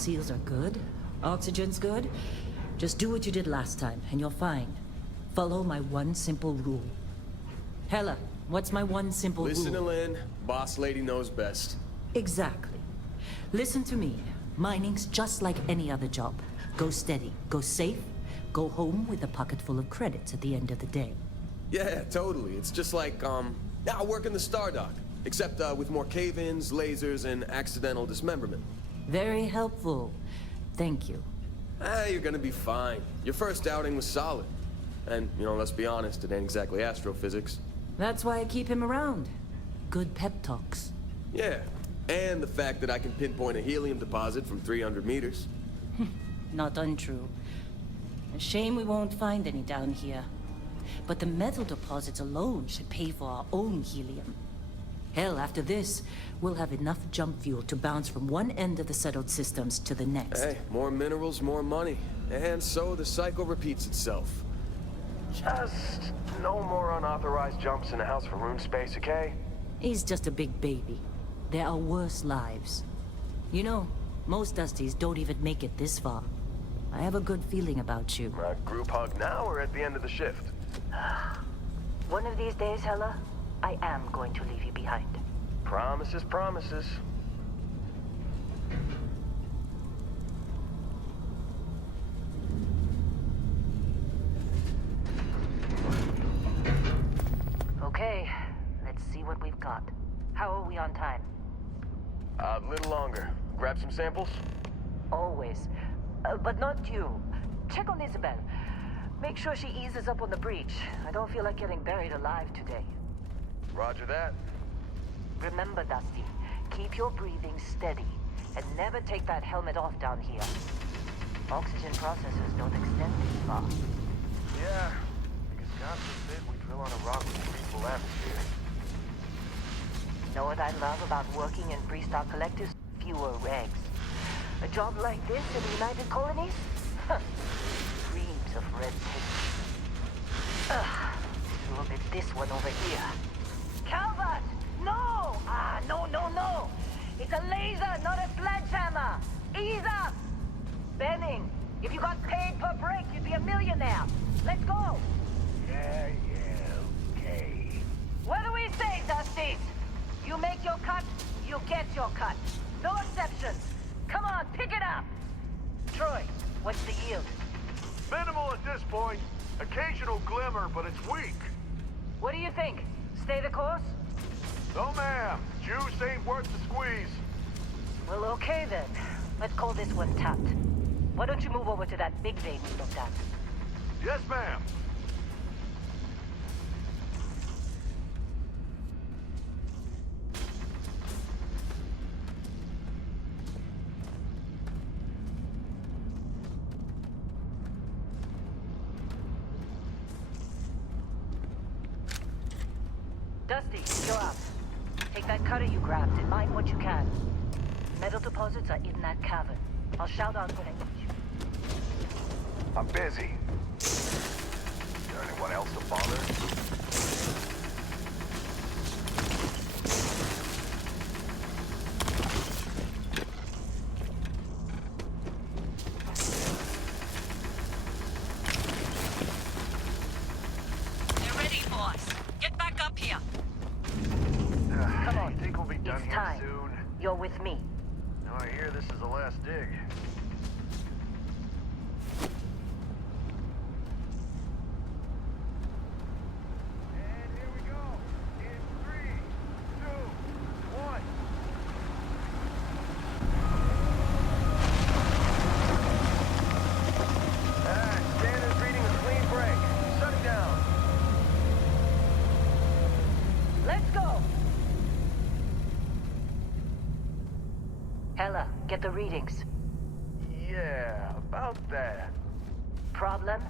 seals are good, oxygen's good, just do what you did last time, and you're fine. Follow my one simple rule. Hella, what's my one simple rule? Listen to Lynn. Boss lady knows best. Exactly. Listen to me. Mining's just like any other job. Go steady, go safe, go home with a pocket full of credits at the end of the day. Yeah, totally. It's just like, I work in the Stardock. Except, with more cave-ins, lasers, and accidental dismemberment. Very helpful. Thank you. You're gonna be fine. Your first outing was solid. And, let's be honest, it ain't exactly astrophysics. That's why I keep him around. Good pep talks. Yeah, and the fact that I can pinpoint a helium deposit from 300 meters. Not untrue. A shame we won't find any down here. But the metal deposits alone should pay for our own helium. Hell, after this, we'll have enough jump fuel to bounce from one end of the settled systems to the next. Hey, more minerals, more money. And so the cycle repeats itself. Just no more unauthorized jumps in the house for room space, okay? He's just a big baby. There are worse lives. You know, most Dusties don't even make it this far. I have a good feeling about you. Group hug now or at the end of the shift? One of these days, Hella, I am going to leave you behind. Promises, promises. Okay, let's see what we've got. How are we on time? A little longer. Grab some samples? Always. But not you. Check on Isabel. Make sure she eases up on the breach. I don't feel like getting buried alive today. Roger that. Remember, Dusty, keep your breathing steady, and never take that helmet off down here. Oxygen processors don't extend this far. Yeah, because God forbid we drill on a rock with a breathable atmosphere. Know what I love about working in Freestar Collectives? Fewer regs. A job like this in the United Colonies? Dreams of red tape. Look at this one over here. Calvert! No! No! It's a laser, not a sledgehammer! Ease up! Benning, if you got paid per break, you'd be a millionaire. Let's go! Yeah, okay. What do we say, Dusties? You make your cut, you get your cut. No exceptions. Come on, pick it up! Troy, what's the yield? Minimal at this point. Occasional glimmer, but it's weak. What do you think? Stay the course? No, ma'am. Juice ain't worth the squeeze. Well, okay then. Let's call this one tapped. Why don't you move over to that big vein we looked at? Yes, ma'am. Dusty, you're up. Take that cutter you grabbed and mine what you can. Metal deposits are in that cavern. I'll shout out when I need you. I'm busy. Is there anyone else to bother? They're ready for us. Get back up here. Come on. Think we'll be done It's here time. soon? You're with me. Now I hear this is the last dig. And here we go. In 3, 2, 1. Standard's reading a clean break. Shutting down. Let's go! Hella, get the readings. Yeah, about that. Problem?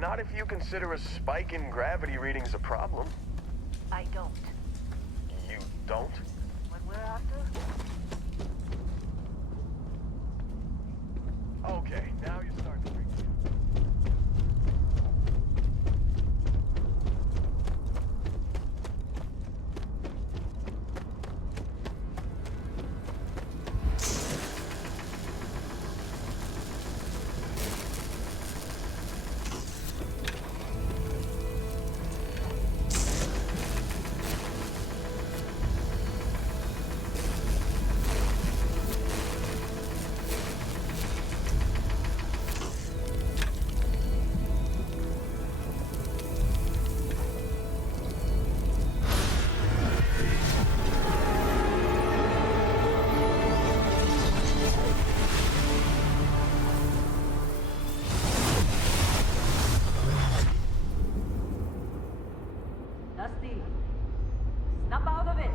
Not if you consider a spike in gravity readings a problem. I don't. You don't? What we're after? Okay, now you're starting to freak me out. Dusty, snap out of it!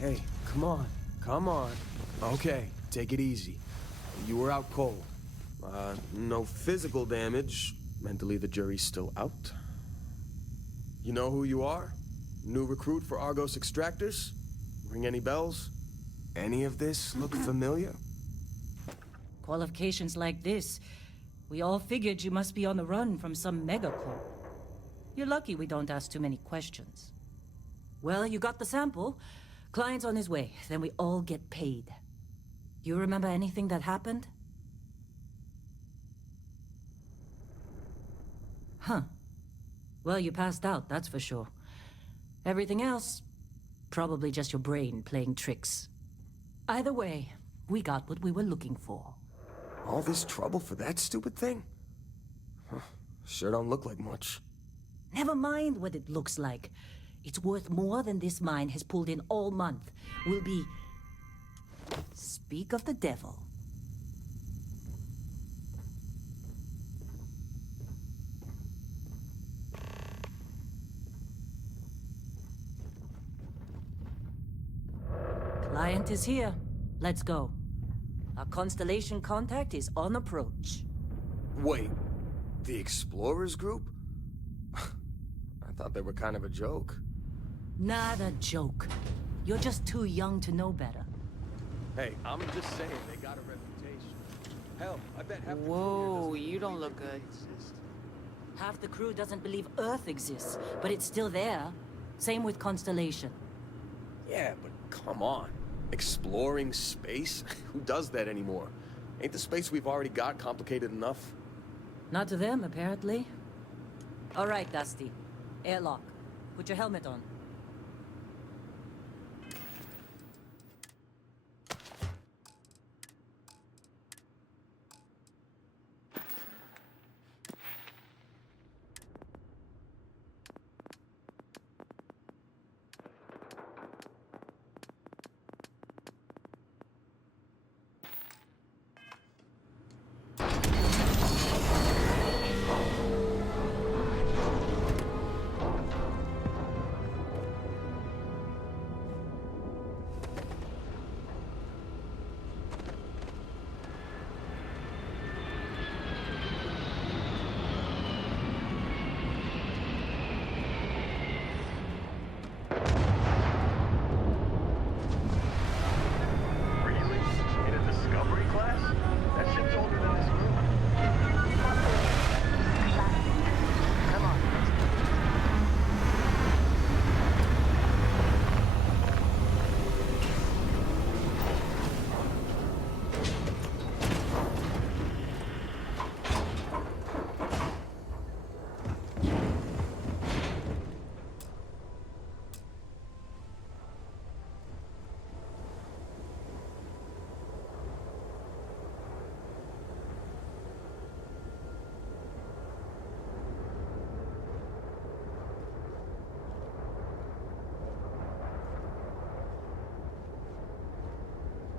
Hey, come on. Come on. Okay, take it easy. You were out cold. No physical damage. Mentally, the jury's still out. You know who you are? New recruit for Argos Extractors? Ring any bells? Any of this look familiar? Qualifications like this, we all figured you must be on the run from some megacorp. You're lucky we don't ask too many questions. Well, you got the sample. Client's on his way, then we all get paid. You remember anything that happened? Huh. Well, you passed out, that's for sure. Everything else, probably just your brain playing tricks. Either way, we got what we were looking for. All this trouble for that stupid thing? Huh, sure don't look like much. Never mind what it looks like. It's worth more than this mine has pulled in all month. We'll be... Speak of the devil. Client is here. Let's go. Our Constellation contact is on approach. Wait, the Explorers group? I thought they were kind of a joke. Not a joke. You're just too young to know better. Hey, I'm just saying they got a reputation. Hell, I bet half the crew here Whoa, doesn't you don't believe look that good. they exist. Half the crew doesn't believe Earth exists, but it's still there. Same with Constellation. Yeah, but come on. Exploring space? Who does that anymore? Ain't the space we've already got complicated enough? Not to them, apparently. All right, Dusty. Airlock. Put your helmet on. Really? In a Discovery class? That ship's older than this room. Come on, let's do it.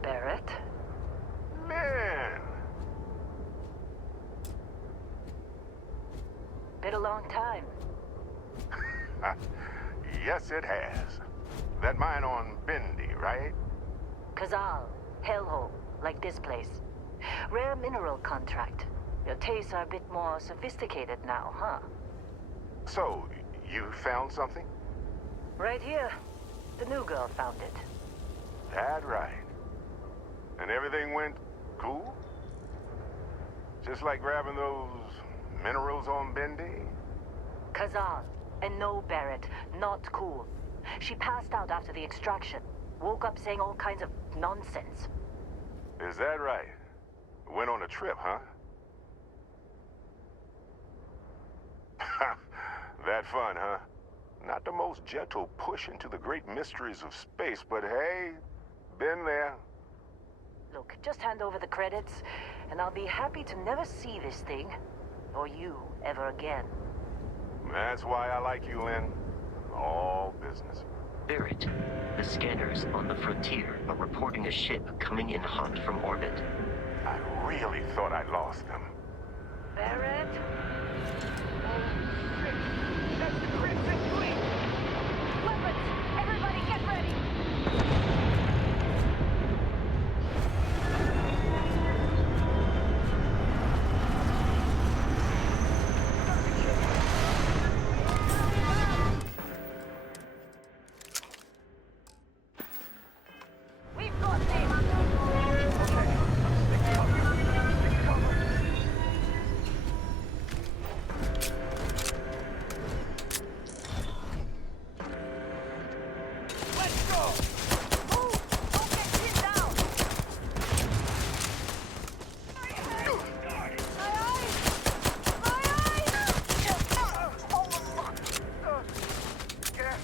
Barrett? Man! Been a long time. Yes, it has. That mine on Bendy, right? Kazal, hellhole, like this place. Rare mineral contract. Your tastes are a bit more sophisticated now, huh? So, you found something? Right here. The new girl found it. That right. And everything went cool? Just like grabbing those minerals on Bendy? Kazal. And no, Barrett, not cool. She passed out after the extraction. Woke up saying all kinds of nonsense. Is that right? Went on a trip, huh? That fun, huh? Not the most gentle push into the great mysteries of space, but hey, been there. Look, just hand over the credits, and I'll be happy to never see this thing, or you, ever again. That's why I like you, Lynn. All business. Barrett, the scanners on the frontier are reporting a ship coming in hot from orbit. I really thought I lost them. Barrett? Oh, shit! That's the Crimson Fleet! Weapons! Everybody get ready! We've got them! Okay, stick cover. Stick cover. Let's go! Move! Don't get pinned down! My eyes! My eyes! Oh, fuck! Yeah.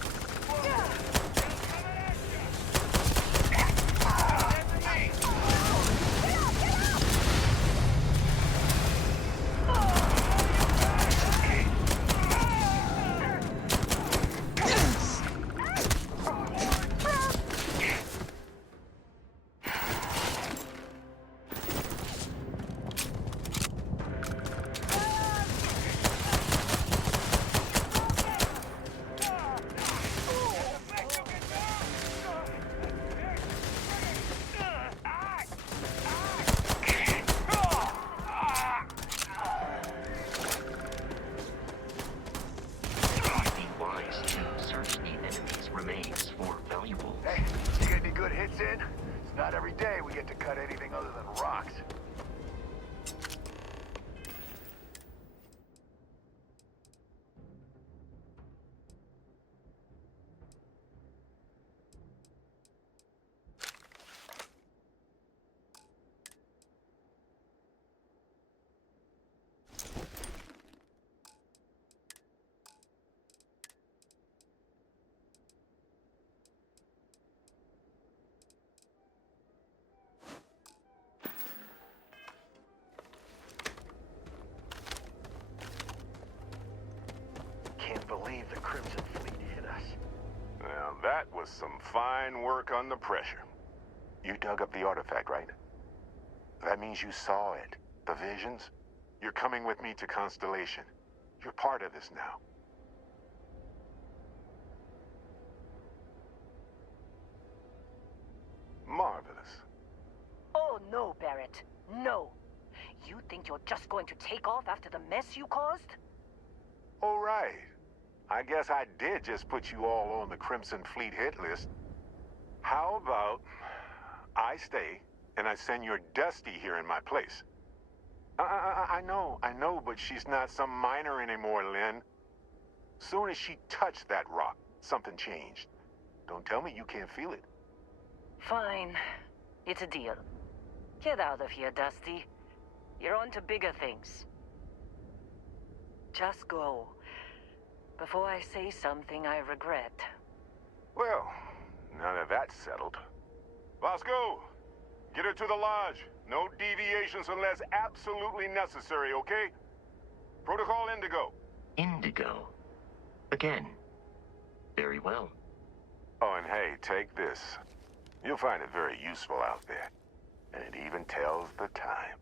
Be wise to search the enemy's remains for valuables. Hey, you get any good hits in? It's not every day we get to cut anything other than rocks. Can't believe the Crimson Fleet hit us. Now, that was some fine work under pressure. You dug up the artifact, right? That means you saw it. The visions? You're coming with me to Constellation. You're part of this now. Marvelous. Oh, no, Barrett. No. You think you're just going to take off after the mess you caused? All right. I guess I did just put you all on the Crimson Fleet hit list. How about I stay and I send your Dusty here in my place? I know, but she's not some miner anymore, Lynn. Soon as she touched that rock, something changed. Don't tell me you can't feel it. Fine. It's a deal. Get out of here, Dusty. You're on to bigger things. Just go. Before I say something I regret. Well, now that that's settled. Vasco, get her to the lodge. No deviations unless absolutely necessary, okay? Protocol Indigo. Indigo. Again. Very well. Oh, and hey, take this. You'll find it very useful out there. And it even tells the time.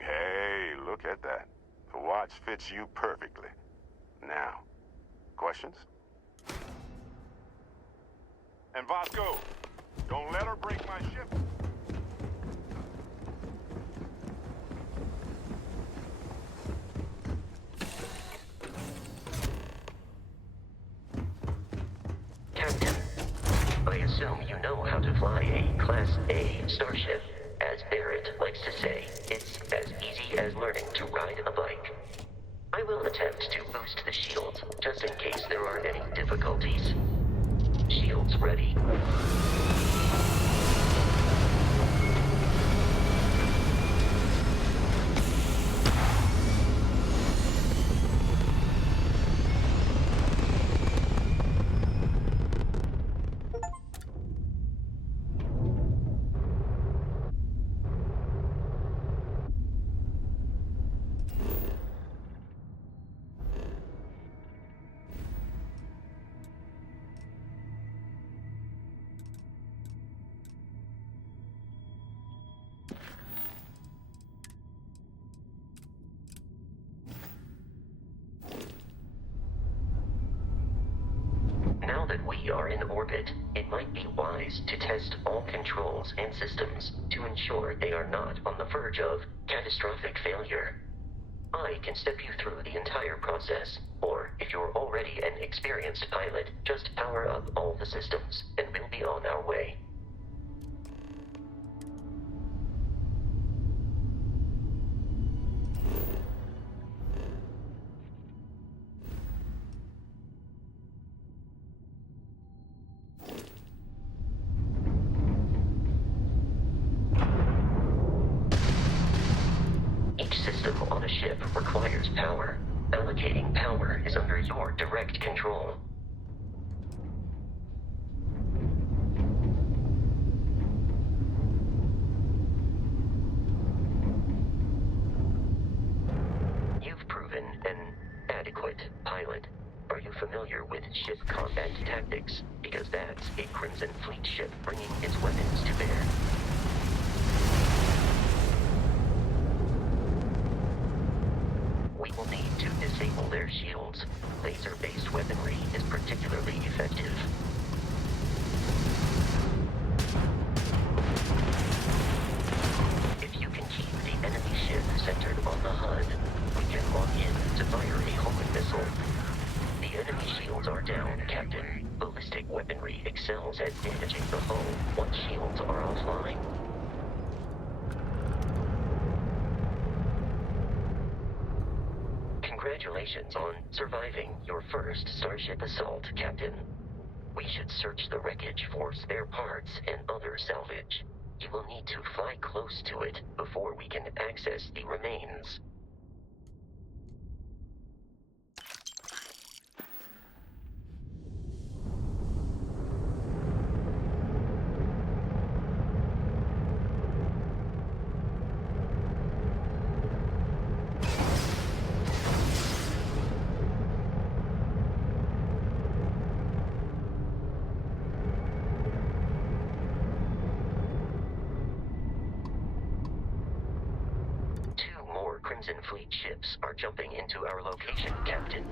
Hey, look at that. The watch fits you perfectly. Now, questions? And Vasco, don't let her break my ship. Captain, I assume you know how to fly a Class A starship. As Barrett likes to say, it's as easy as learning to ride a bike. I will attempt to boost the shields, just in case there are any difficulties. Shields ready. that we are in orbit, it might be wise to test all controls and systems to ensure they are not on the verge of catastrophic failure. I can step you through the entire process, or if you're already an experienced pilot, just power up all the systems, and we'll be on our way. Each system on a ship requires power. Allocating power is under your direct control. You've proven an adequate pilot. Are you familiar with ship combat tactics? Because that's a Crimson Fleet ship bringing its weapons to bear. We will need to disable their shields. Laser-based weaponry is particularly effective. If you can keep the enemy ship centered on the HUD, we can lock in to fire a homing missile. The enemy shields are down, Captain. Ballistic weaponry excels at damaging the hull once shields are offline. Congratulations on surviving your first Starship assault, Captain. We should search the wreckage for spare parts and other salvage. You will need to fly close to it before we can access the remains. Crimson Fleet ships are jumping into our location, Captain.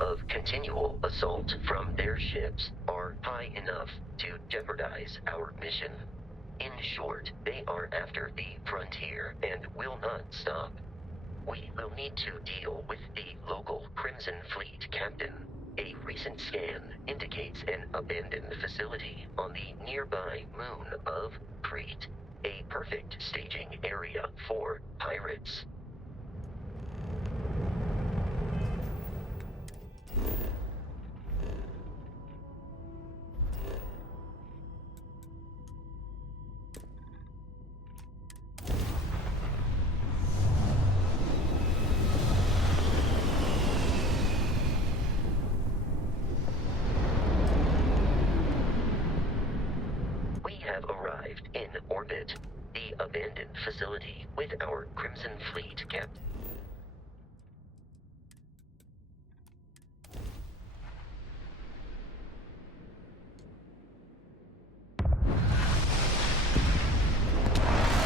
Of continual assault from their ships are high enough to jeopardize our mission. In short, they are after the frontier and will not stop. We will need to deal with the local Crimson Fleet captain. A recent scan indicates an abandoned facility on the nearby moon of Crete, a perfect staging area for pirates. Arrived in orbit, the abandoned facility with our Crimson Fleet captain.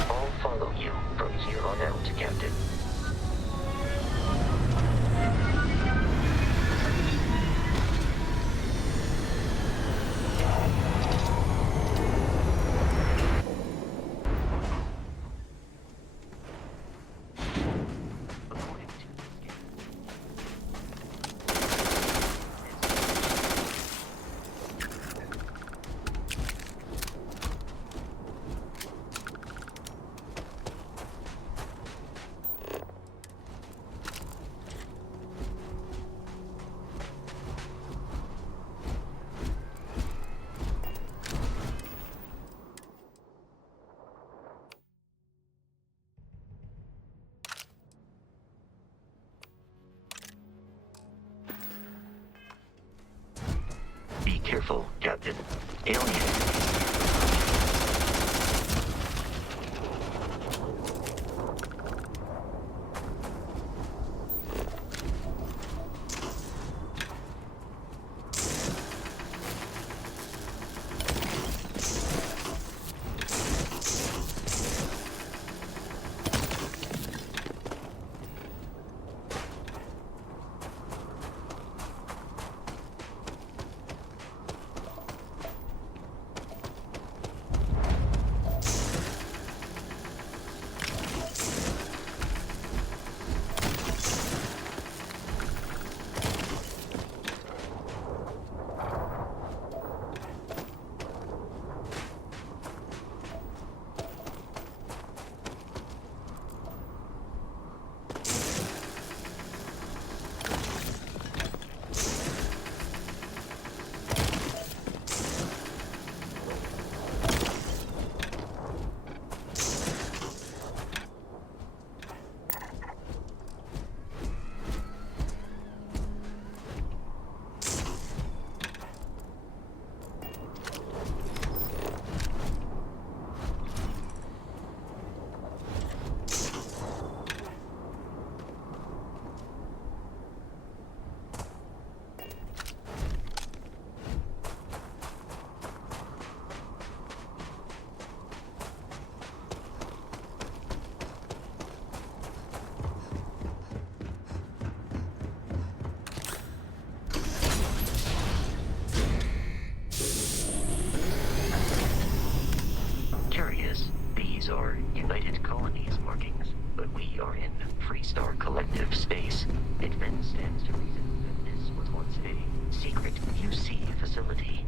I'll follow you from here on out, Captain. Careful, Captain. Alien. Curious. These are United Colonies markings, but we are in Freestar Collective space. It then stands to reason that this was once a secret UC facility.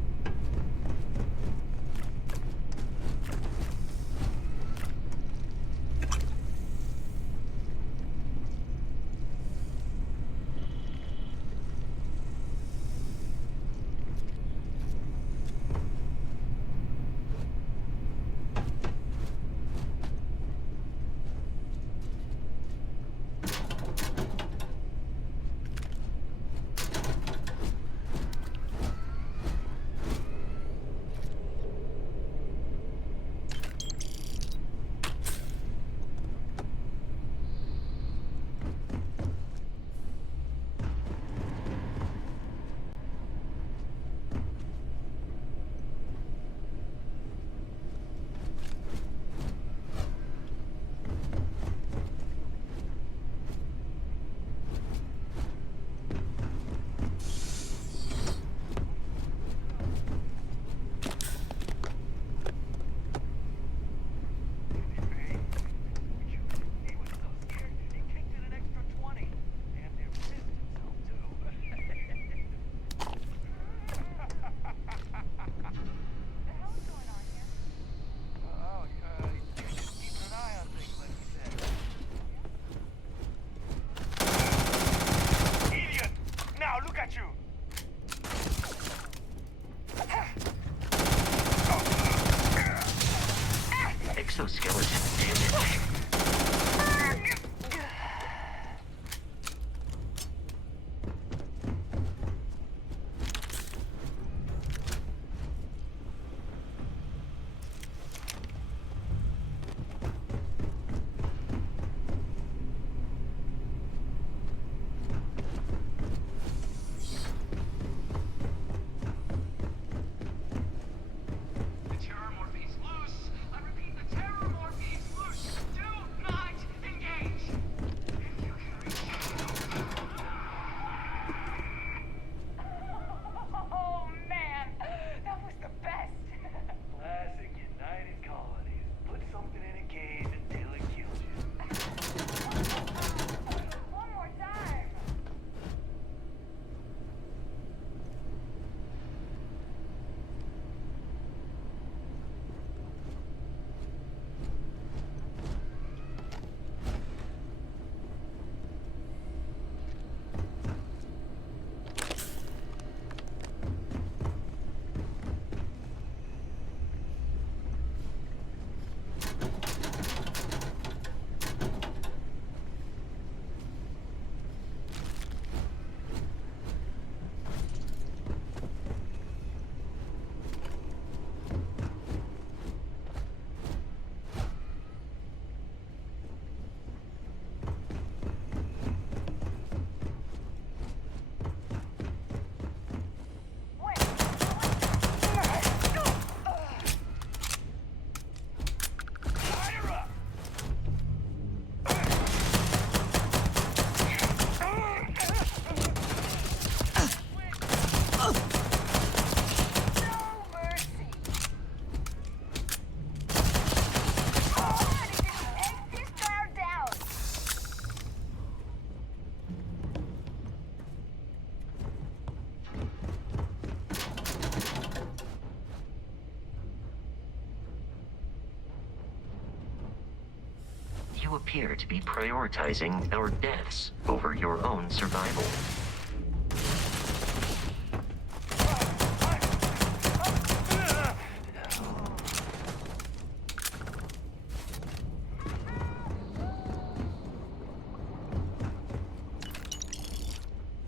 You appear to be prioritizing our deaths over your own survival.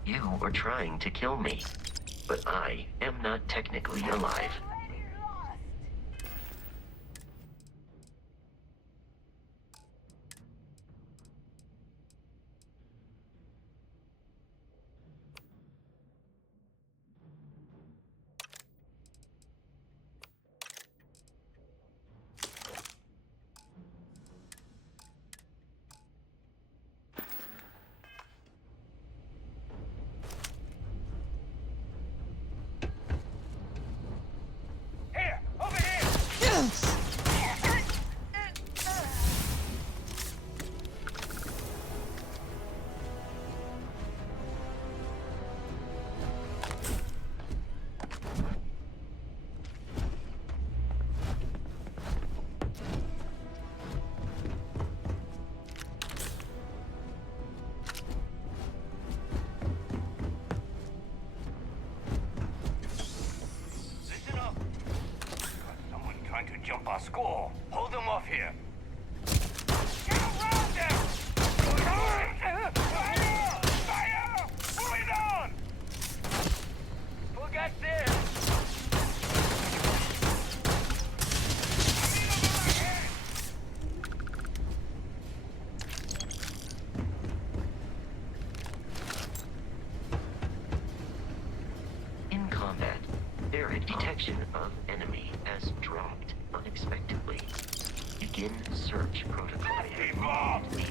You are trying to kill me, but I am not technically alive. Jump our score. Hold them off here. Get around them! Fire! Fire! Pull it on! Who got this? In combat, Barrett detection of enemy has dropped unexpectedly. Begin search protocol. Keep off! The enemy.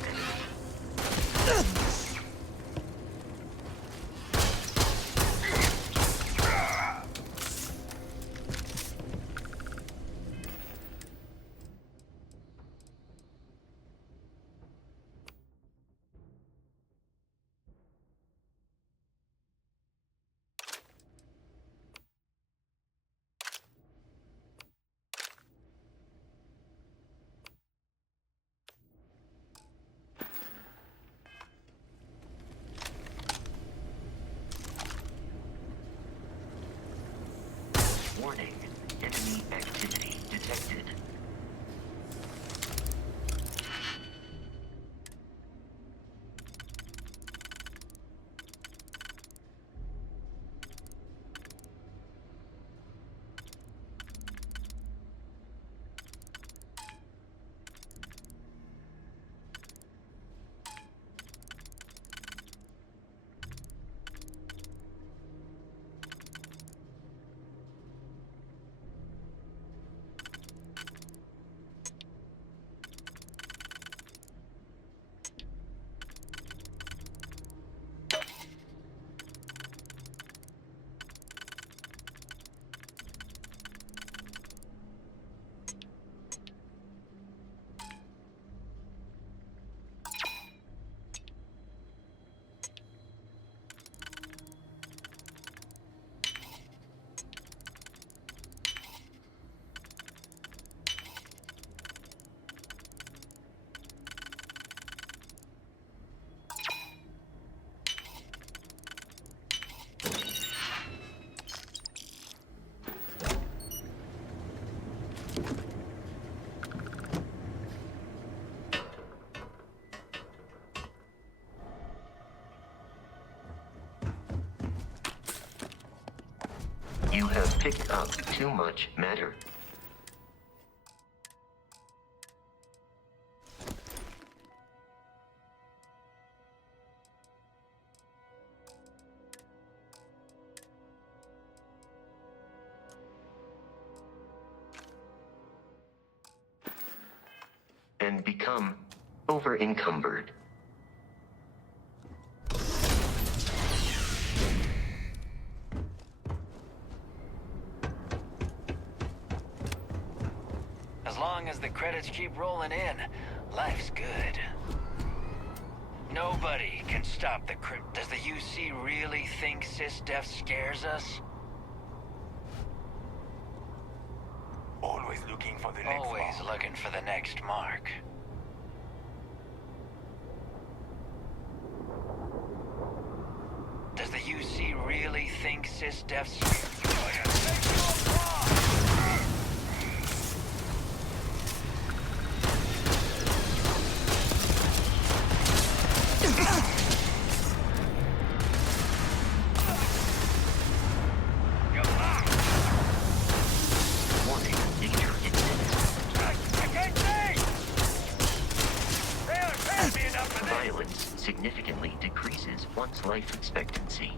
Warning, enemy activity detected. You have picked up too much matter. And become over-encumbered. As long as the credits keep rolling in, life's good. Nobody can stop the crypt. Does the UC really think sysdef scares us? Always looking for the next mark. think SysDef's... Gonna take you apart! Warning, danger imminent. I can't see! There can't be enough of this! Violence significantly decreases one's life expectancy.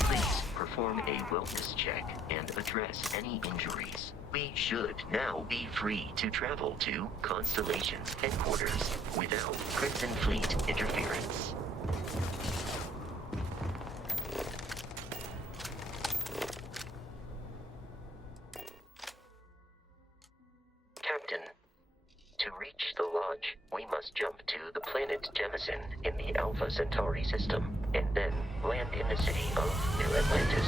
Please perform a wellness check and address any injuries. We should now be free to travel to Constellation's headquarters without Crimson Fleet interference. Captain, to reach the lodge, we must jump to the planet Jemison in the Alpha Centauri system, and then land in the city of New Atlantis.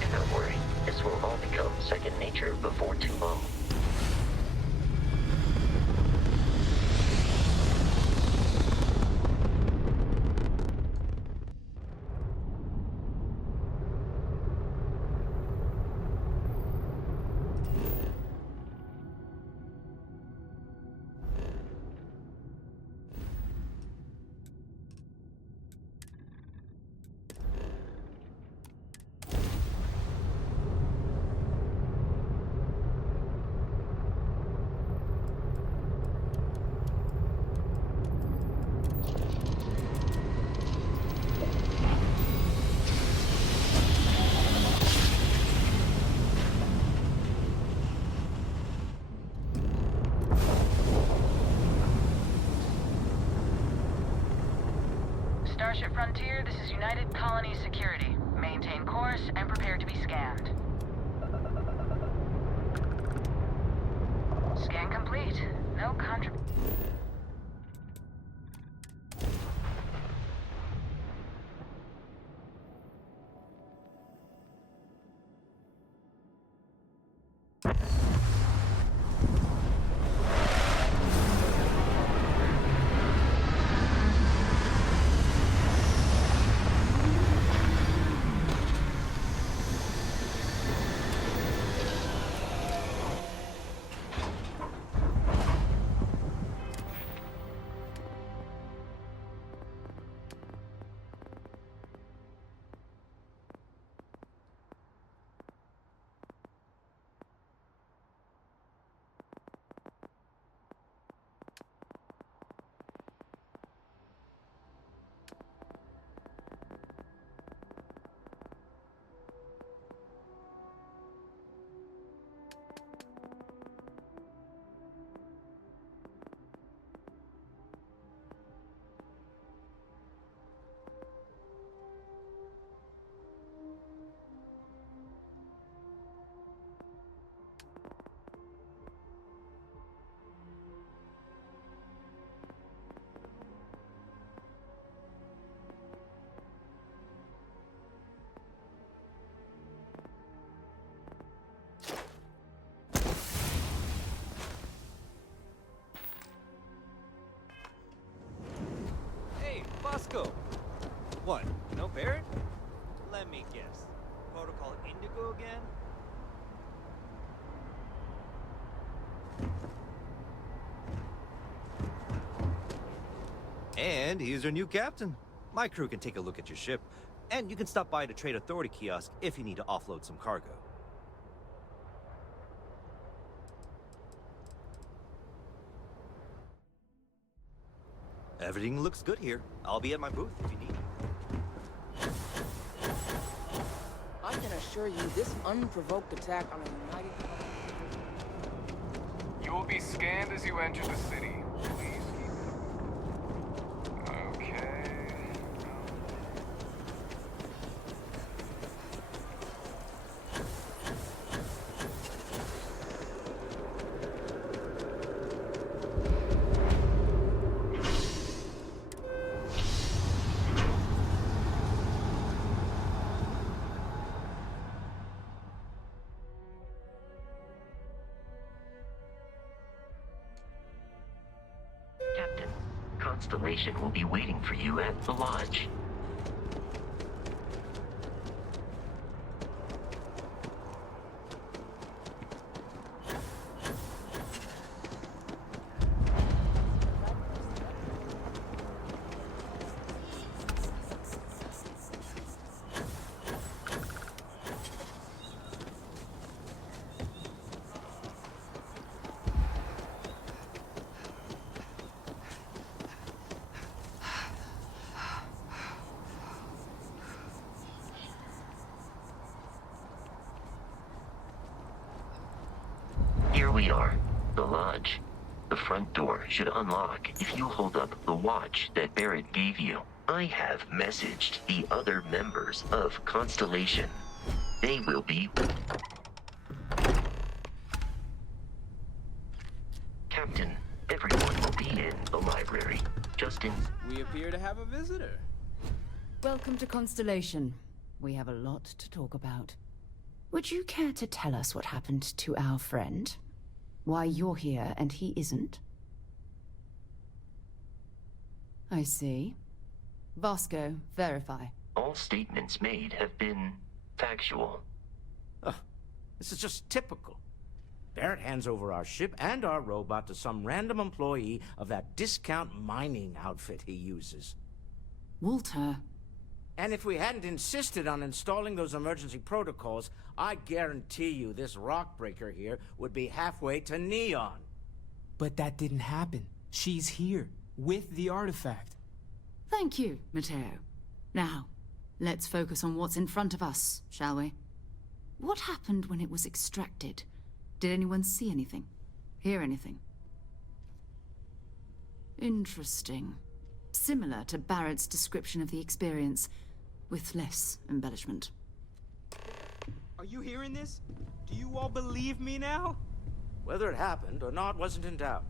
Do not worry, this will all become second nature before too long. Starship Frontier, this is United Colony Security. Maintain course and prepare to be scanned. Scan complete. No contribution. Bosco! What? No Barrett? Let me guess. Protocol Indigo again? And he's your new captain. My crew can take a look at your ship, and you can stop by the Trade Authority kiosk if you need to offload some cargo. Everything looks good here. I'll be at my booth if you need. I can assure you this unprovoked attack on a united... You will be scanned as you enter the city. Please keep it. Okay. Constellation will be waiting for you at the lodge. Here we are, the lodge. The front door should unlock if you hold up the watch that Barrett gave you. I have messaged the other members of Constellation. They will be... Captain, everyone will be in the library. Justin... We appear to have a visitor. Welcome to Constellation. We have a lot to talk about. Would you care to tell us what happened to our friend? Why you're here and he isn't? I see. Vasco, verify. All statements made have been factual. This is just typical. Barrett hands over our ship and our robot to some random employee of that discount mining outfit he uses. Walter. And if we hadn't insisted on installing those emergency protocols, I guarantee you this rock breaker here would be halfway to Neon. But that didn't happen. She's here, with the artifact. Thank you, Matteo. Now, let's focus on what's in front of us, shall we? What happened when it was extracted? Did anyone see anything? Hear anything? Interesting. Similar to Barrett's description of the experience, with less embellishment. Are you hearing this? Do you all believe me now? Whether it happened or not wasn't in doubt.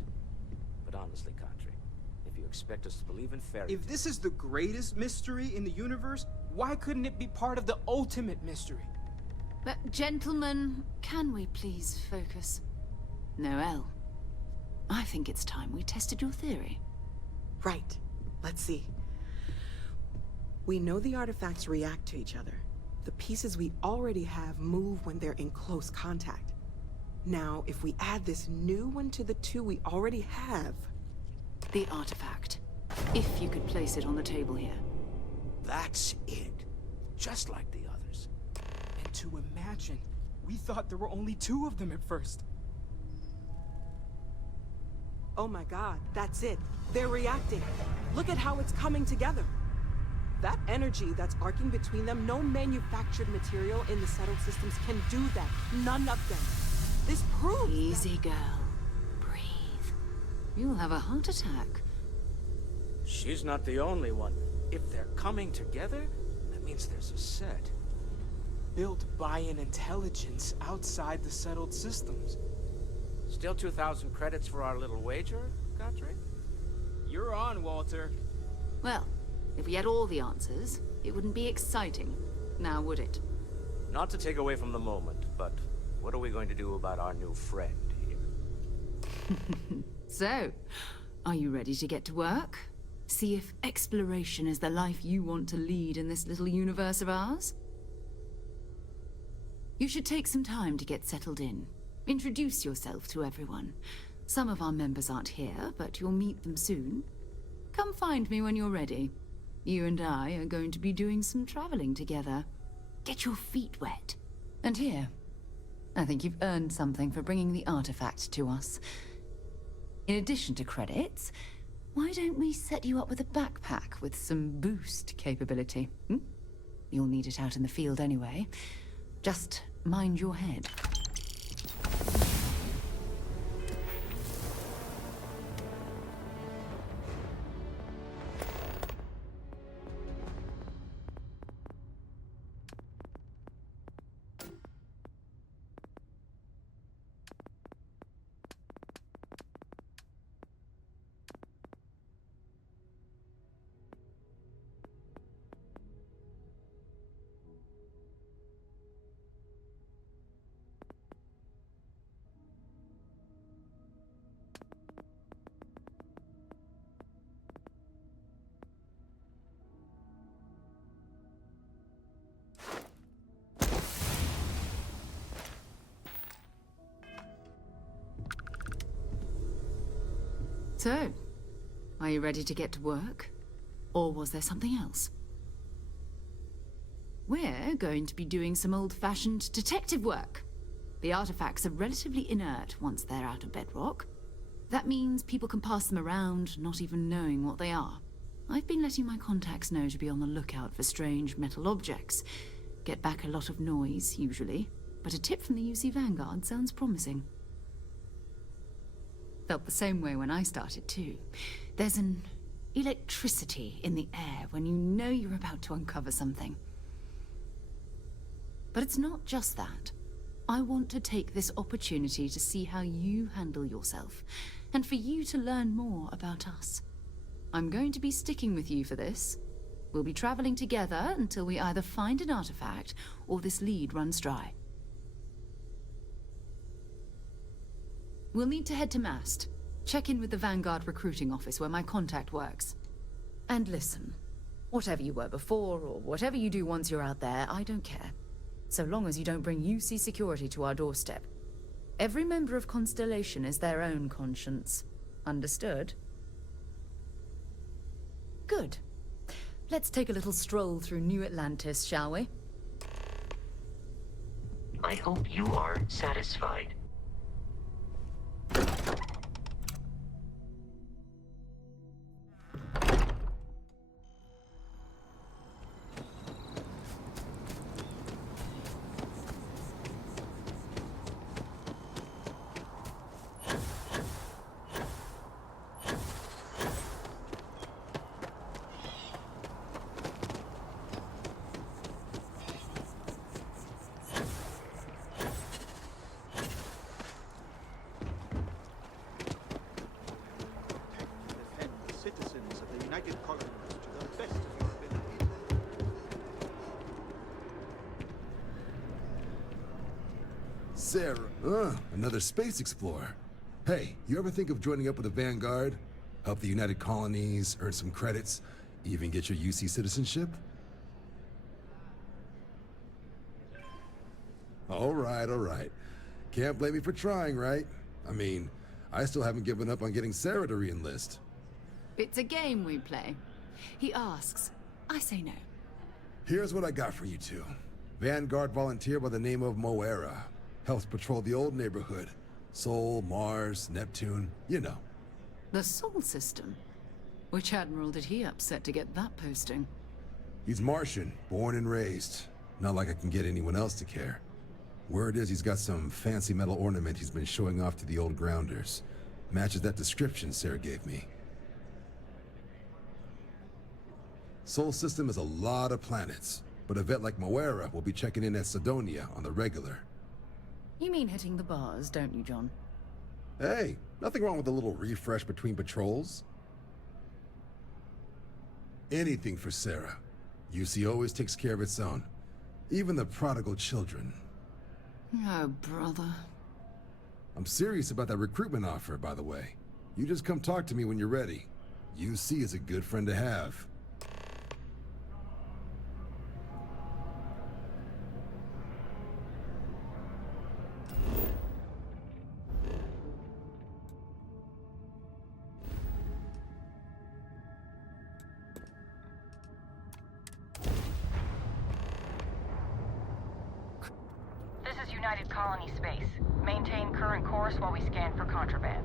But honestly, Kadri, if you expect us to believe in fairy If this is the greatest mystery in the universe, why couldn't it be part of the ultimate mystery? But, gentlemen, can we please focus? Noel, I think it's time we tested your theory. Right. Let's see. We know the artifacts react to each other. The pieces we already have move when they're in close contact. Now, if we add this new one to the two we already have... The artifact. If you could place it on the table here. That's it. Just like the others. And to imagine, we thought there were only 2 of them at first. Oh my god, that's it. They're reacting. Look at how it's coming together. That energy that's arcing between them, no manufactured material in the settled systems can do that. None of them. This proves... Easy, girl. Breathe. You'll have a heart attack. She's not the only one. If they're coming together, that means there's a set. Built by an intelligence outside the settled systems. Still 2,000 credits for our little wager, Kadri? You're on, Walter. Well, if we had all the answers, it wouldn't be exciting, now would it? Not to take away from the moment, but what are we going to do about our new friend here? So, are you ready to get to work? See if exploration is the life you want to lead in this little universe of ours? You should take some time to get settled in. Introduce yourself to everyone. Some of our members aren't here, but you'll meet them soon. Come find me when you're ready. You and I are going to be doing some traveling together. Get your feet wet. And here, I think you've earned something for bringing the artifact to us. In addition to credits, why don't we set you up with a backpack with some boost capability? You'll need it out in the field anyway. Just mind your head. So, are you ready to get to work? Or was there something else? We're going to be doing some old-fashioned detective work. The artifacts are relatively inert once they're out of bedrock. That means people can pass them around, not even knowing what they are. I've been letting my contacts know to be on the lookout for strange metal objects. Get back a lot of noise, usually, but a tip from the UC Vanguard sounds promising. Felt the same way when I started, too. There's an electricity in the air when you know you're about to uncover something. But it's not just that. I want to take this opportunity to see how you handle yourself, and for you to learn more about us. I'm going to be sticking with you for this. We'll be traveling together until we either find an artifact or this lead runs dry. We'll need to head to Mast. Check in with the Vanguard recruiting office where my contact works. And listen, whatever you were before or whatever you do once you're out there, I don't care. So long as you don't bring UC security to our doorstep. Every member of Constellation is their own conscience. Understood? Good. Let's take a little stroll through New Atlantis, shall we? I hope you are satisfied. Citizens of the United Colonies to the best of your ability. Sarah, another space explorer. Hey, you ever think of joining up with the Vanguard? Help the United Colonies, earn some credits, even get your UC citizenship? All right. Can't blame me for trying, right? I mean, I still haven't given up on getting Sarah to re-enlist. It's a game we play. He asks, I say no. Here's what I got for you two. Vanguard volunteer by the name of Moira. Helps patrol the old neighborhood. Sol, Mars, Neptune, you know. The Sol system? Which admiral did he upset to get that posting? He's Martian, born and raised. Not like I can get anyone else to care. Word is he's got some fancy metal ornament he's been showing off to the old grounders. Matches that description Sarah gave me. Sol system is a lot of planets, but a vet like Moira will be checking in at Sidonia on the regular. You mean hitting the bars, don't you, John? Hey, nothing wrong with a little refresh between patrols. Anything for Sarah. UC always takes care of its own. Even the prodigal children. Oh, brother. I'm serious about that recruitment offer, by the way. You just come talk to me when you're ready. UC is a good friend to have. This is United Colony Space. Maintain current course while we scan for contraband.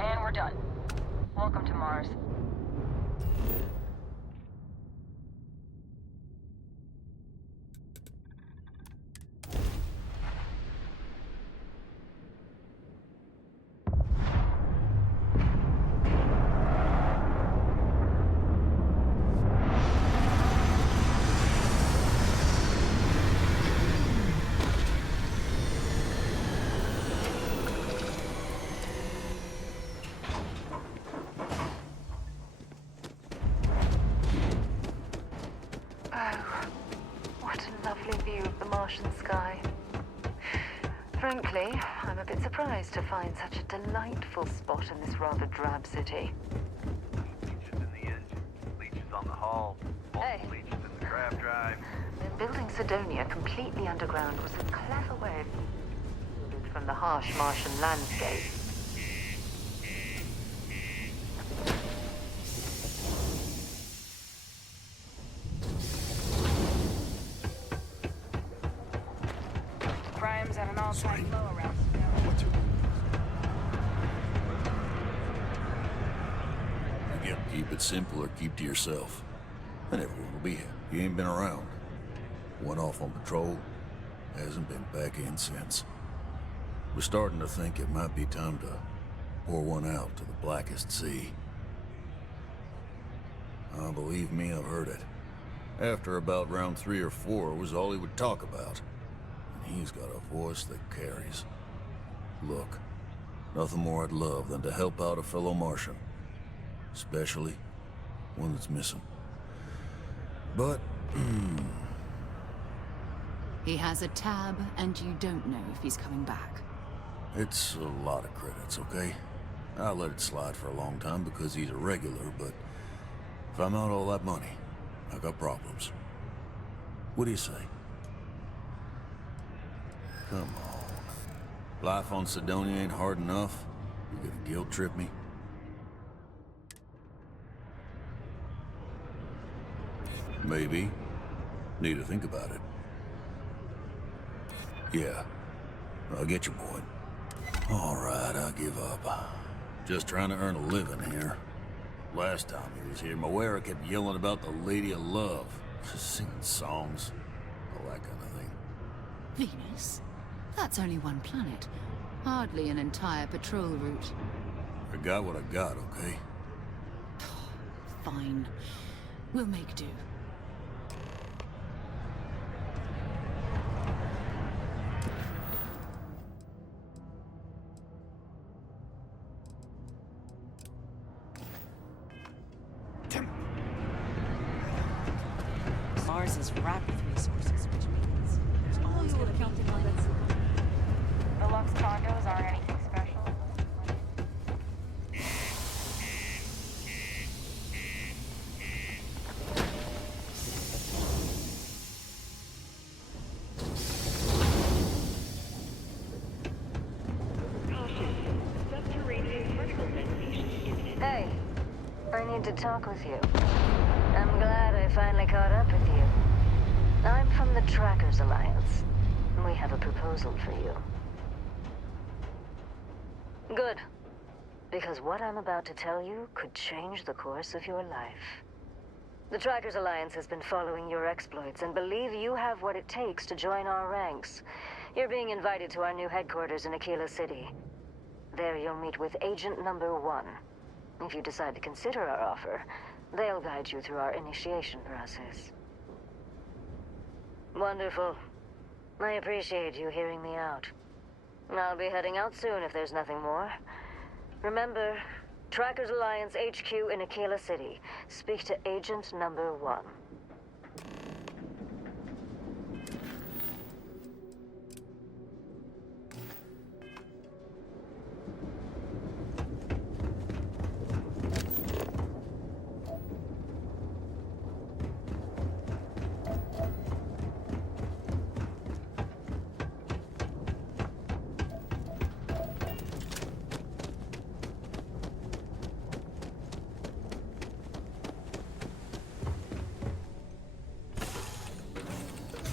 And we're done. Welcome to Mars. Sky. Frankly, I'm a bit surprised to find such a delightful spot in this rather drab city. Leeches in the engine, leeches on the hull, multiple leeches in the craft drive. Building Sidonia completely underground was a clever way from from the harsh Martian landscape. Crime's at an all-time low around Again, keep it simple or keep to yourself. And everyone will be here. You ain't been around. Went off on patrol. Hasn't been back in since. We're starting to think it might be time to pour one out to the blackest sea. Believe me, I've heard it. After about round 3 or 4 was all he would talk about. And he's got a voice that carries. Look, nothing more I'd love than to help out a fellow Martian. Especially one that's missing. But, He has a tab, and you don't know if he's coming back. it's a lot of credits, okay? I let it slide for a long time because he's a regular, but if I'm out all that money, I got problems. What do you say? Come on. Life on Sidonia ain't hard enough. You gonna guilt trip me? Maybe. Need to think about it. Yeah. I'll get your point. All right, I'll give up. Just trying to earn a living here. Last time he was here, Moira kept yelling about the Lady of Love. Just singing songs. All that kind of thing. Venus? That's only one planet. Hardly an entire patrol route. I got what I got, okay? Fine. We'll make do. Mars is wrapped with resources, which means there's always going to be plenty. The Lux condos aren't anything special. Hey, I need to talk with you. I'm glad I finally caught up with you. I'm from the Trackers Alliance. We have a proposal for you. Good. Because what I'm about to tell you could change the course of your life. The Trackers Alliance has been following your exploits and believe you have what it takes to join our ranks. You're being invited to our new headquarters in Aquila City. There you'll meet with Agent Number 1. If you decide to consider our offer, they'll guide you through our initiation process. Wonderful. I appreciate you hearing me out. I'll be heading out soon if there's nothing more. Remember, Trackers Alliance HQ in Aquila City. Speak to Agent Number 1.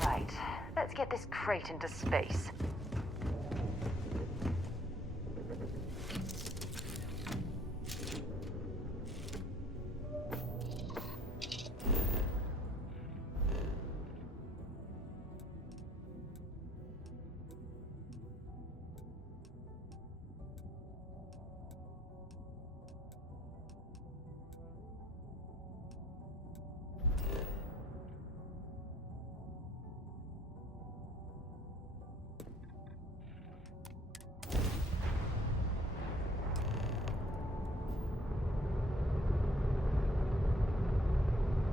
Right. Let's get this crate into space.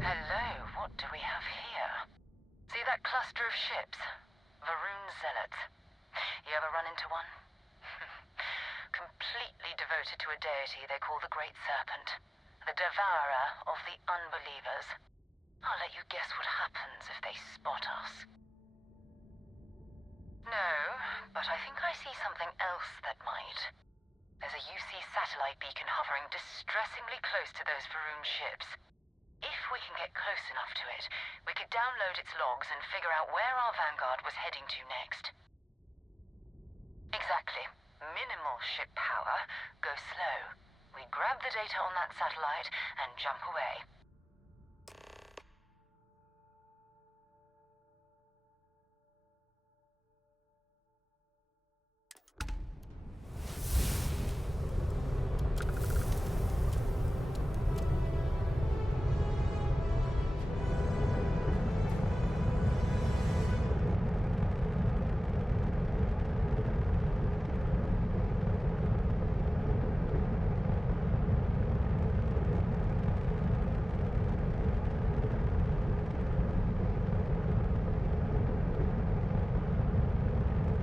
Hello, what do we have here? See that cluster of ships? Varun Zealots. You ever run into one? Completely devoted to a deity they call the Great Serpent. The devourer of the unbelievers. I'll let you guess what happens if they spot us. No, but I think I see something else that might. There's a UC satellite beacon hovering distressingly close to those Varun ships. If we can get close enough to it, we could download its logs and figure out where our Vanguard was heading to next. Exactly. Minimal ship power, go slow. We grab the data on that satellite and jump away.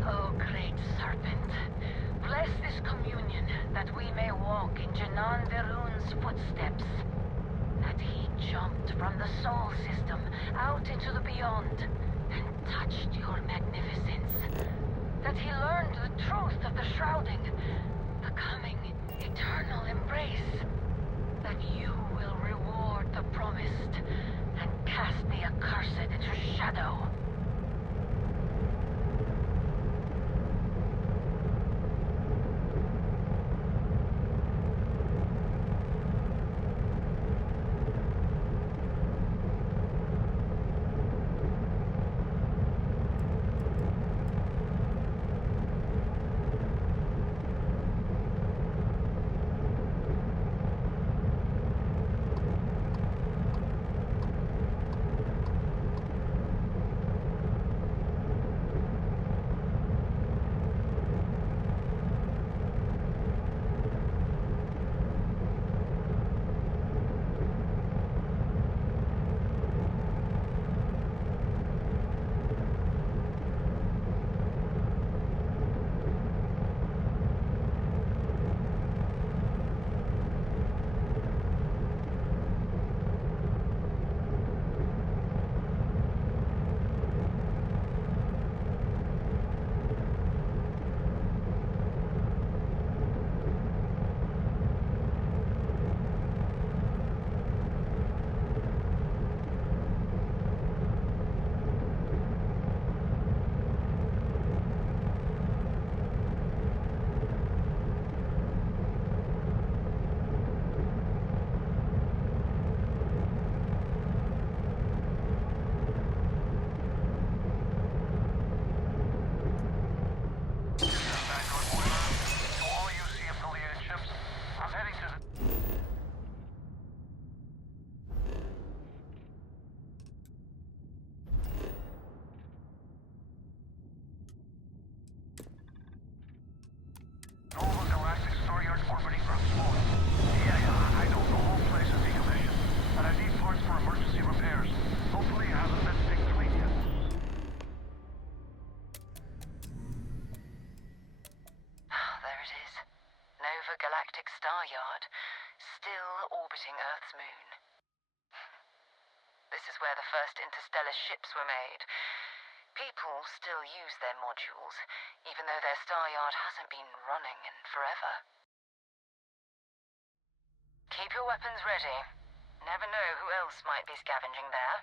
Oh, great serpent, bless this communion that we may walk in Janan Verun's footsteps. That he jumped from the Sol system out into the beyond and touched your magnificence. That he learned the truth of the shrouding, the coming eternal embrace. That you will reward the promised and cast the accursed into shadow. Galactic Star Yard, still orbiting Earth's moon. This is where the first interstellar ships were made. People still use their modules, even though their star yard hasn't been running in forever. Keep your weapons ready. Never know who else might be scavenging there.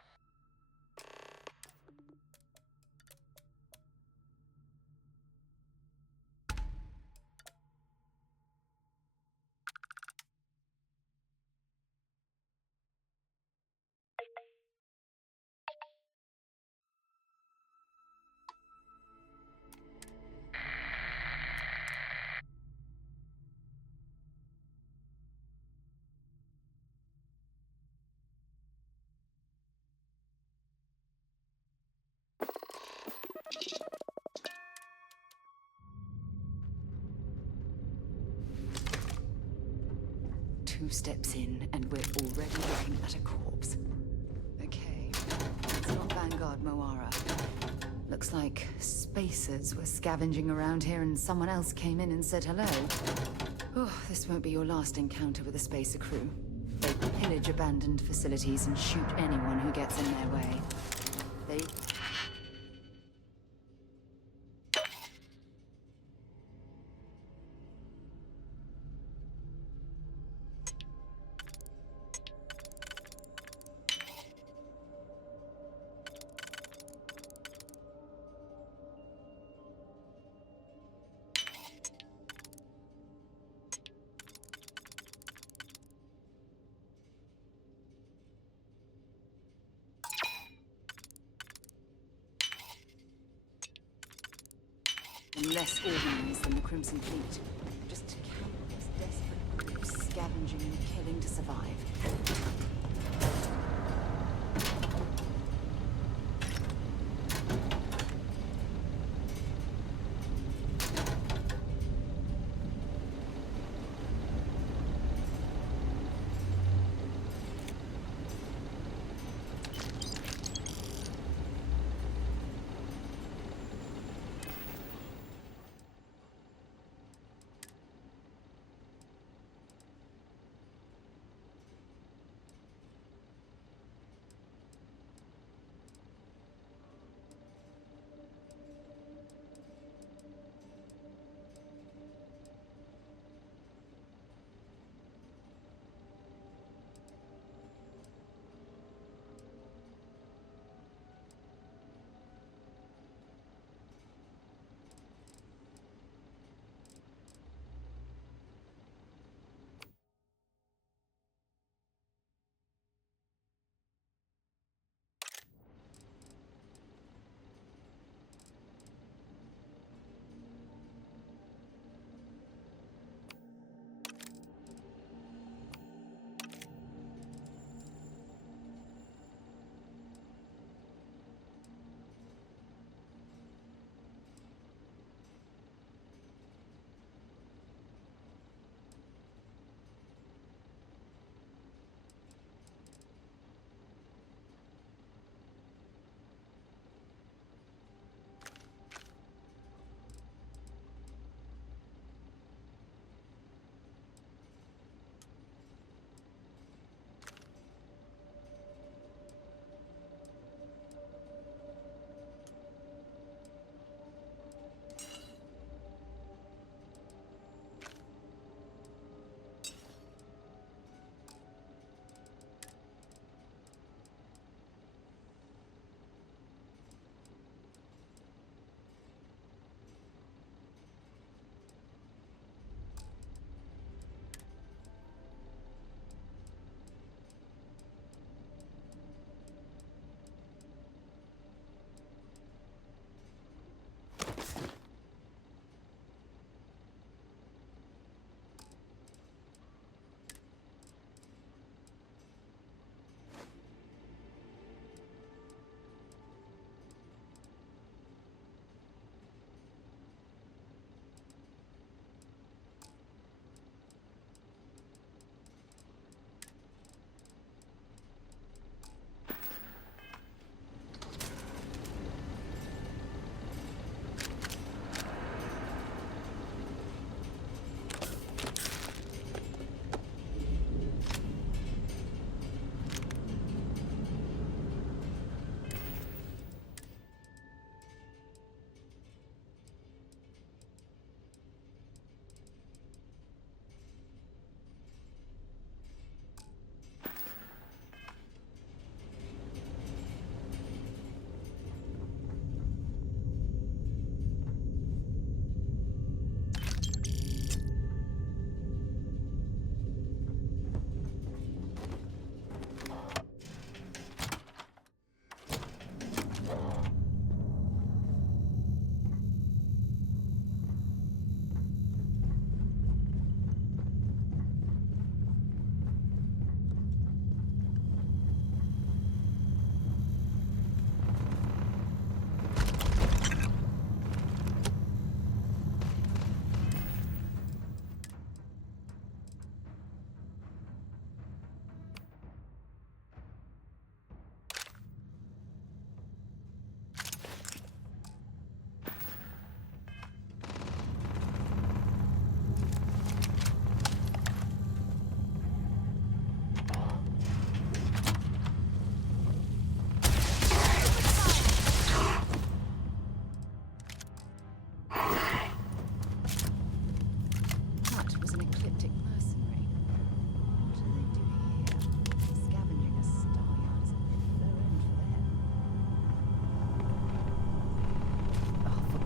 Two steps in, and we're already looking at a corpse. Okay, it's not Vanguard Moara. Looks like spacers were scavenging around here and someone else came in and said hello. Oh, this won't be your last encounter with a spacer crew. They pillage abandoned facilities and shoot anyone who gets in their way. They... and less organized than the Crimson Fleet. Just countless desperate groups scavenging and killing to survive.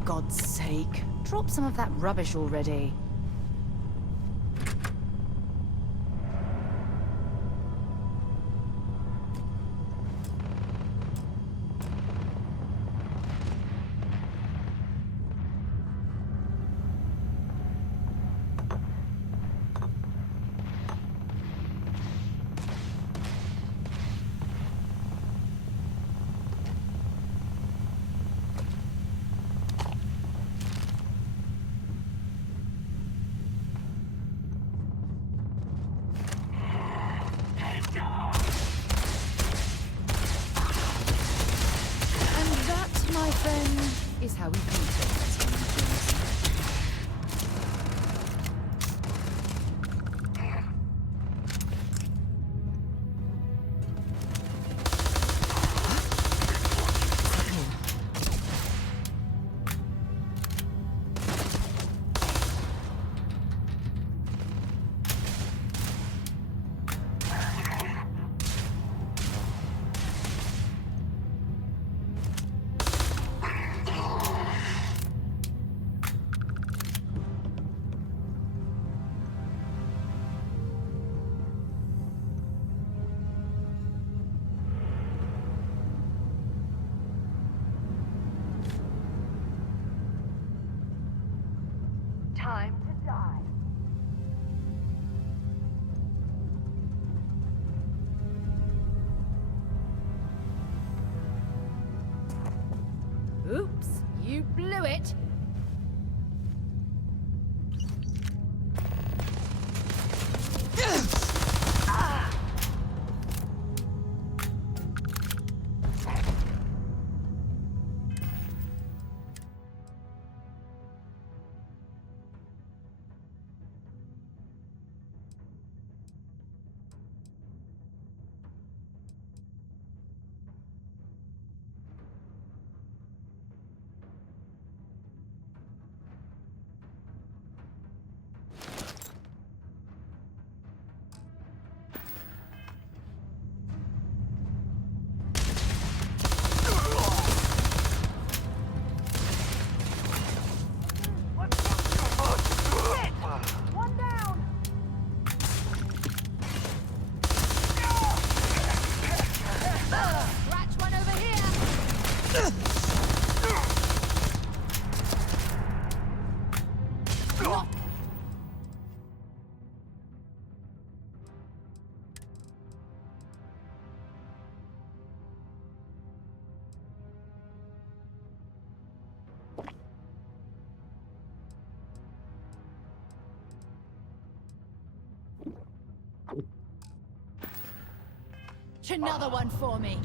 God's sake, drop some of that rubbish already. often is how we greet it. Time to die. Oops, you blew it. One down. Scratch one over here. Another one for me.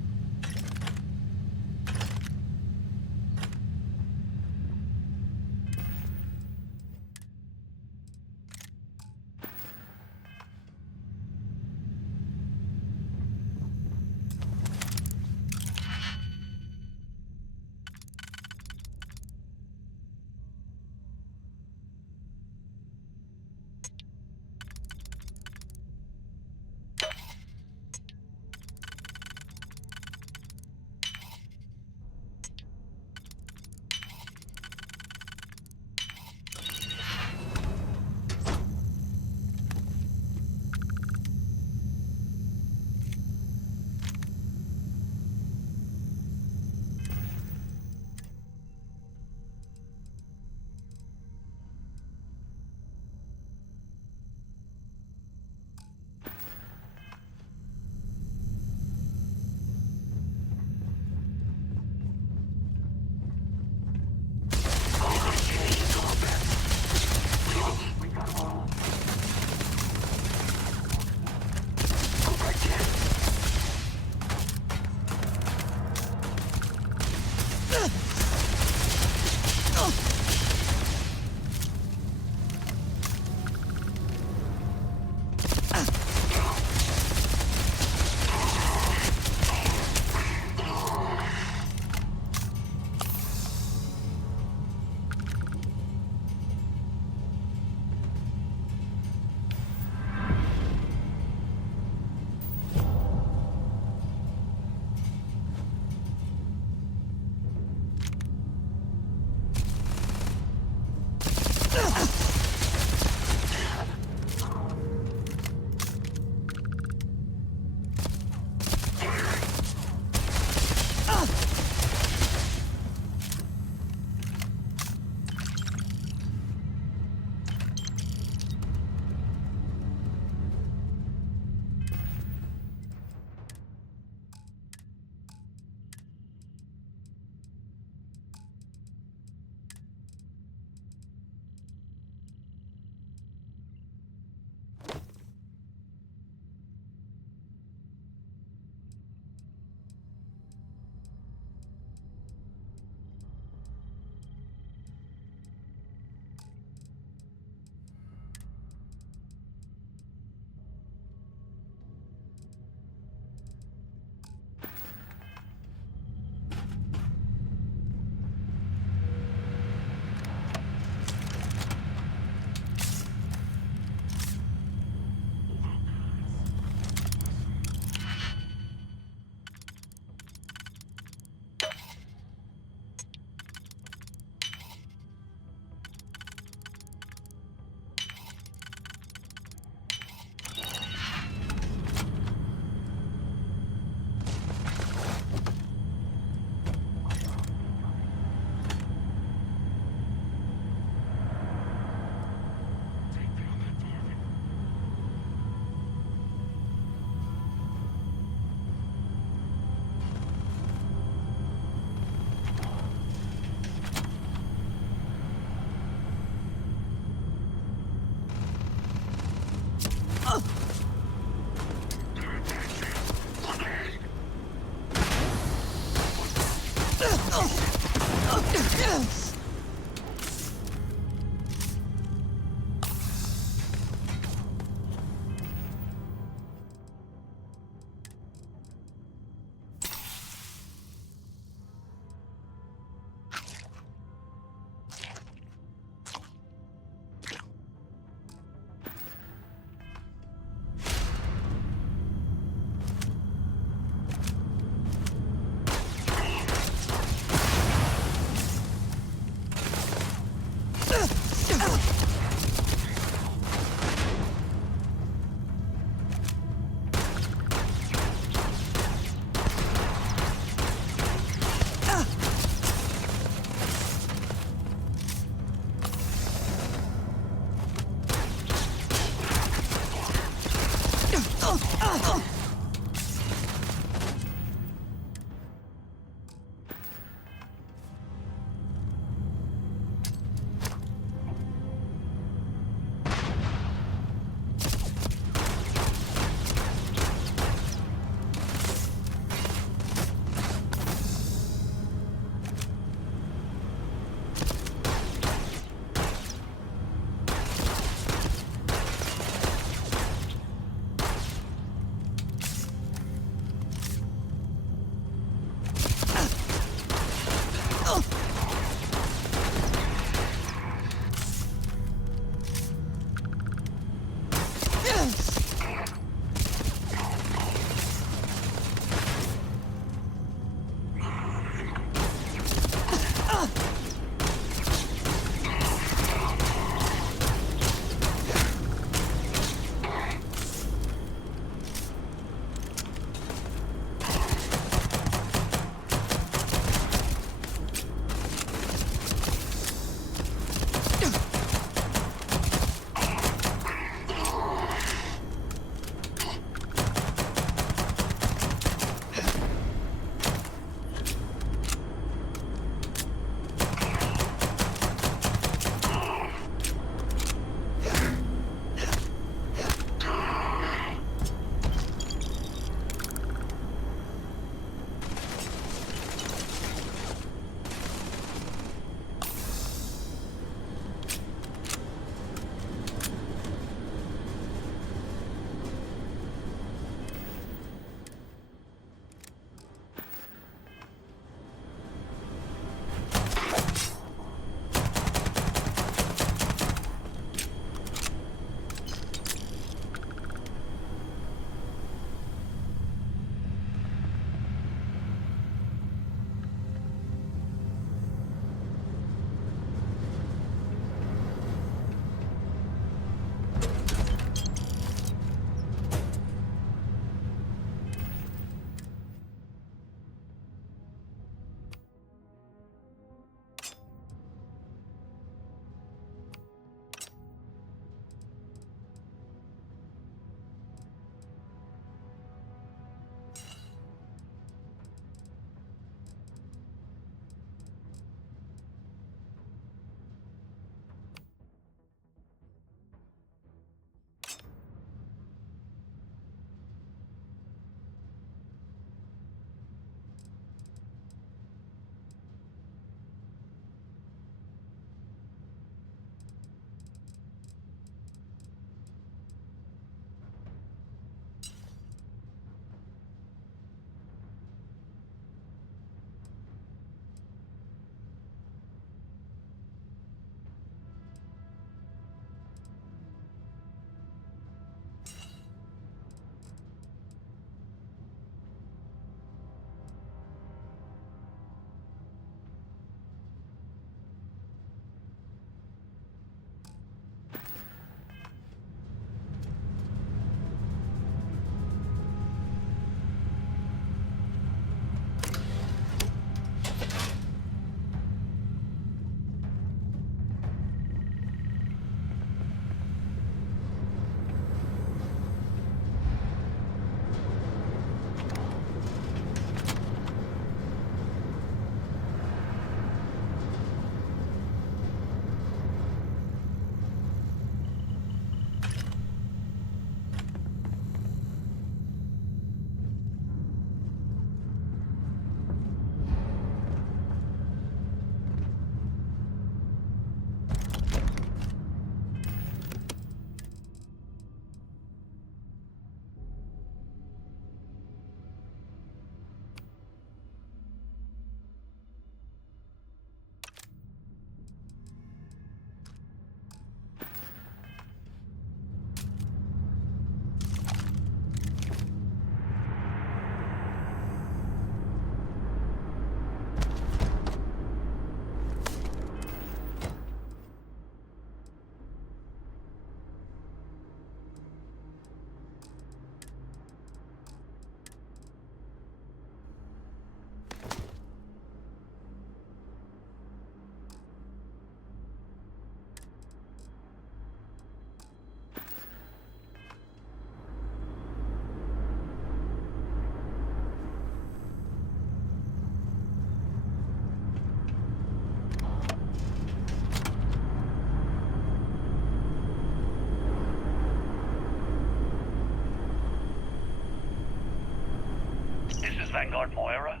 Vanguard Moira.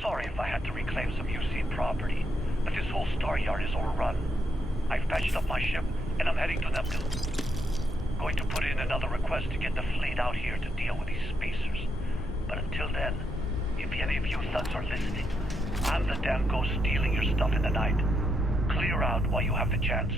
Sorry if I had to reclaim some UC property, but this whole star yard is overrun. I've patched up my ship, and I'm heading to Neptune. Going to put in another request to get the fleet out here to deal with these spacers. But until then, if any of you thugs are listening, I'm the damn ghost stealing your stuff in the night. Clear out while you have the chance.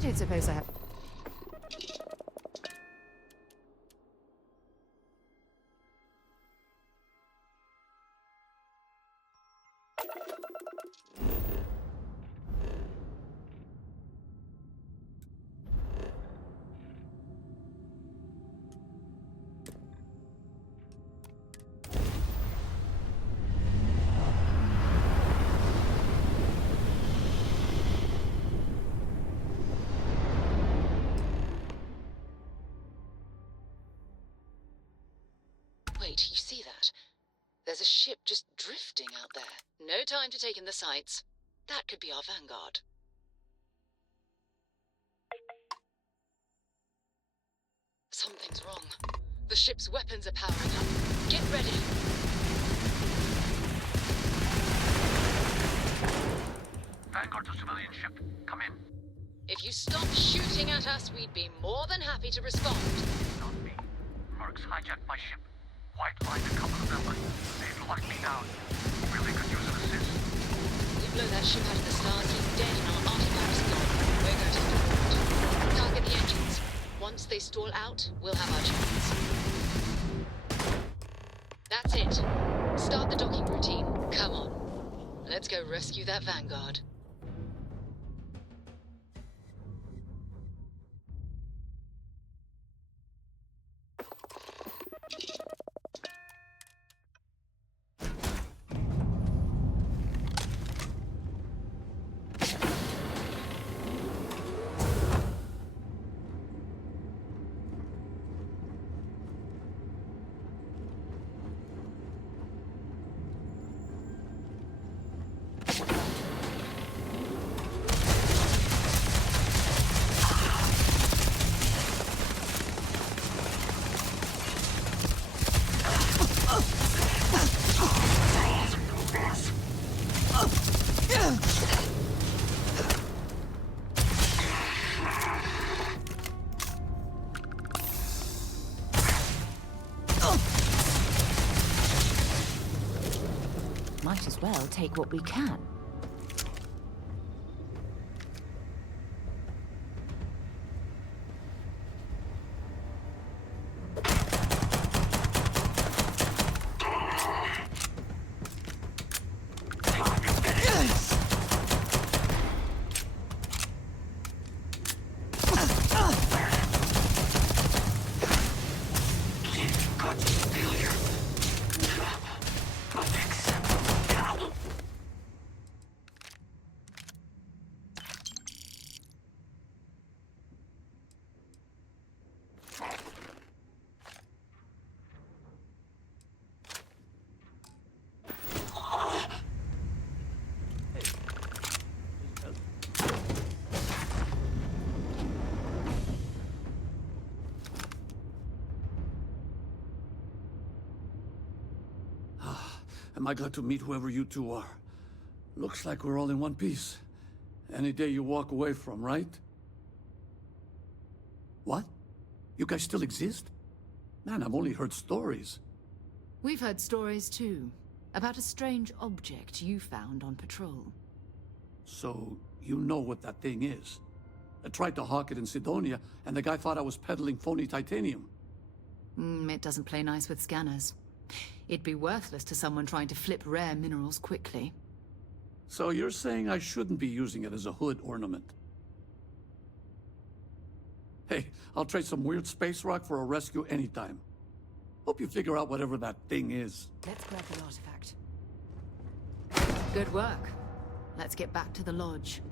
I don't suppose I have... Wait, you see that? There's a ship just drifting out there. No time to take in the sights. That could be our vanguard. Something's wrong. The ship's weapons are powering up. Get ready. Vanguard to civilian ship. Come in. If you stop shooting at us, we'd be more than happy to respond. Not me. Mercs hijacked my ship. White lined a couple of them. They've locked me down. Really could use an assist. We blow that ship out of the stars, he's dead and our artifacts gone. We're going to forward. Target the engines. Once they stall out, we'll have our chance. That's it. Start the docking routine. Come on. Let's go rescue that vanguard. Might as well take what we can. Am I glad to meet whoever you two are. Looks like we're all in one piece. Any day you walk away from, right? What? You guys still exist? Man, I've only heard stories. We've heard stories too, about a strange object you found on patrol. So, you know what that thing is. I tried to hawk it in Sidonia, and the guy thought I was peddling phony titanium. It doesn't play nice with scanners. It'd be worthless to someone trying to flip rare minerals quickly. So you're saying I shouldn't be using it as a hood ornament? Hey, I'll trade some weird space rock for a rescue anytime. Hope you figure out whatever that thing is. Let's grab the artifact. Good work. Let's get back to the lodge.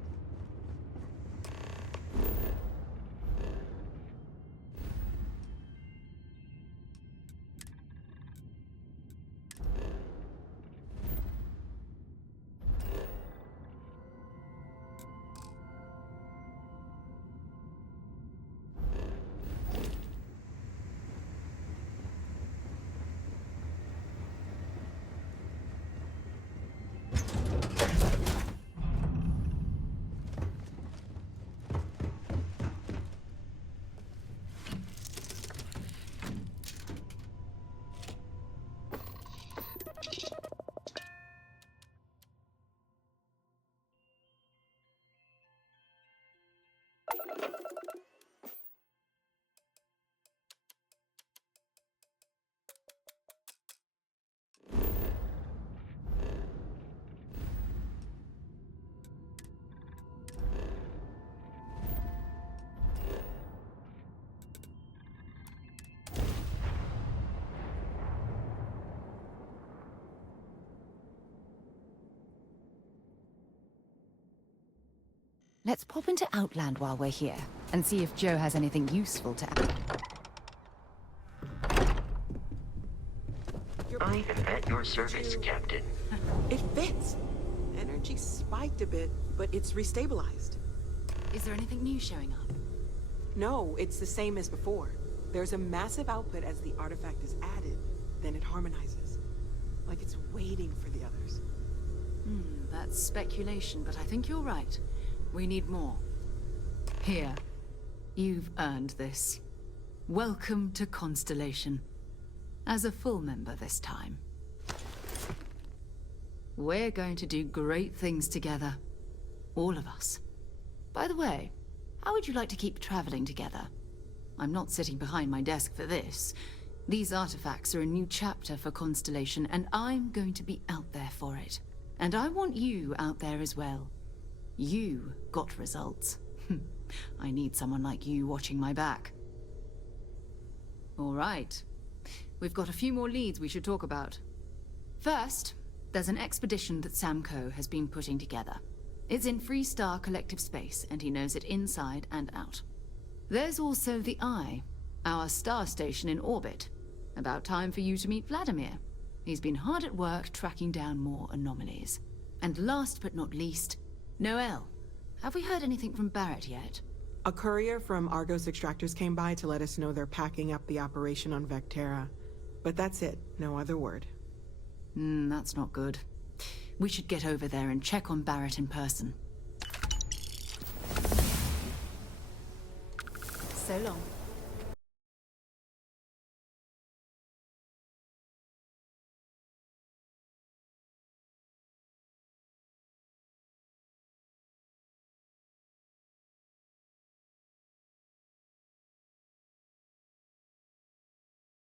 let's pop into Outland while we're here, and see if Joe has anything useful to add. I am at your service, Captain. It fits. Energy spiked a bit, but it's restabilized. Is there anything new showing up? No, it's the same as before. There's a massive output as the artifact is added, then it harmonizes. Like it's waiting for the others. That's speculation, but I think you're right. We need more. Here. You've earned this. Welcome to Constellation. As a full member this time. We're going to do great things together. All of us. By the way, how would you like to keep traveling together? I'm not sitting behind my desk for this. These artifacts are a new chapter for Constellation, and I'm going to be out there for it. And I want you out there as well. You got results. I need someone like you watching my back. All right. We've got a few more leads we should talk about. First, there's an expedition that Samco has been putting together. It's in Freestar Collective Space, and he knows it inside and out. There's also the Eye, our star station in orbit. About time for you to meet Vladimir. He's been hard at work tracking down more anomalies. And last but not least, Noel. Have we heard anything from Barrett yet? A courier from Argos Extractors came by to let us know they're packing up the operation on Vectera. But that's it. No other word. That's not good. We should get over there and check on Barrett in person. So long.